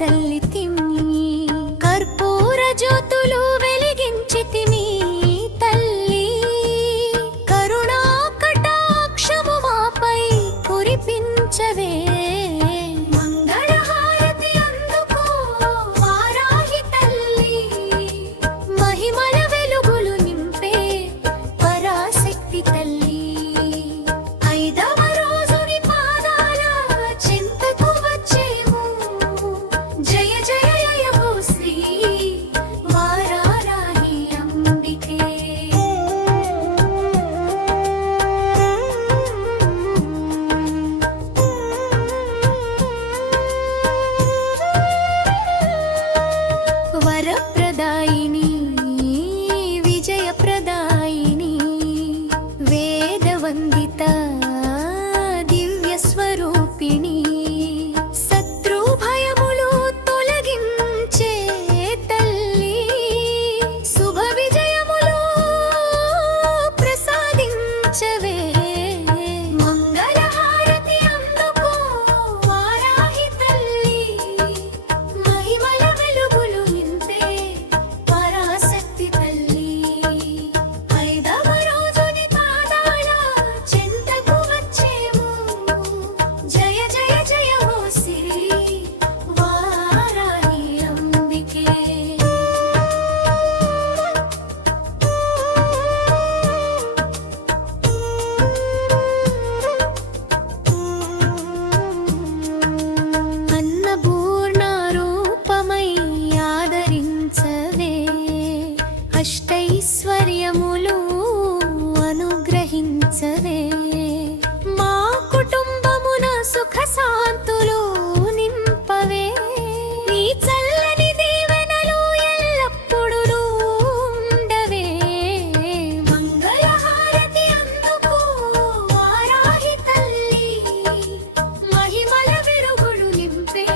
చల్లితిమి కర్పూర జ్యోతులు వెలిగించితిమి తల్లి కరుణా కటాక్షము మాపై కురిపించవే మంగళహారతి అందుకో వారాహి తల్లి మహిమల వెలుగులు నింపే పరాశక్తి తల్లి ఐదవ రోజుని పాదాల చింతకు వచ్చేము జయ జయ శ్రీ వారాహి అంబికే వరప్రదాయిని విజయప్రదాయిని వేదవందిత దివ్య స్వరూపిణి శత్రు భయములు తొలగించే తల్లి శుభ విజయములు ప్రసాదించవే మంగళహారతి అందుకో వారాహి తల్లి మహిమల వెలుగులు నింపే పరాశక్తి తల్లి ఐదవ రోజుని పాదాల చింతకు వచ్చేము జయ జయ ఓ శ్రీ వారాహి అంబికే అన్నపూర్ణ రూపమై ఆదరించవే అష్టైశ్వర్యములు అనుగ్రహించవే మా కుటుంబమున సుఖ శాంతులు నింపవే నీ చల్లని దీవెనలు ఎల్లప్పుడూ ఉండవే మంగళహారతి అందుకో వారాహి తల్లి మహిమల వెలుగులు నింపే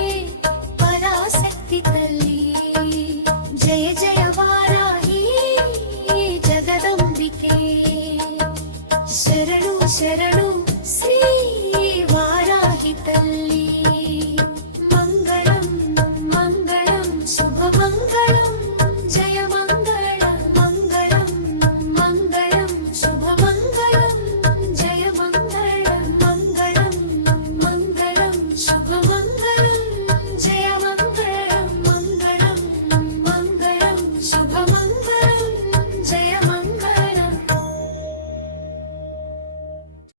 పరాశక్తి తల్లి జయ జయ వారాహి జగదంబికే శరణు శరణు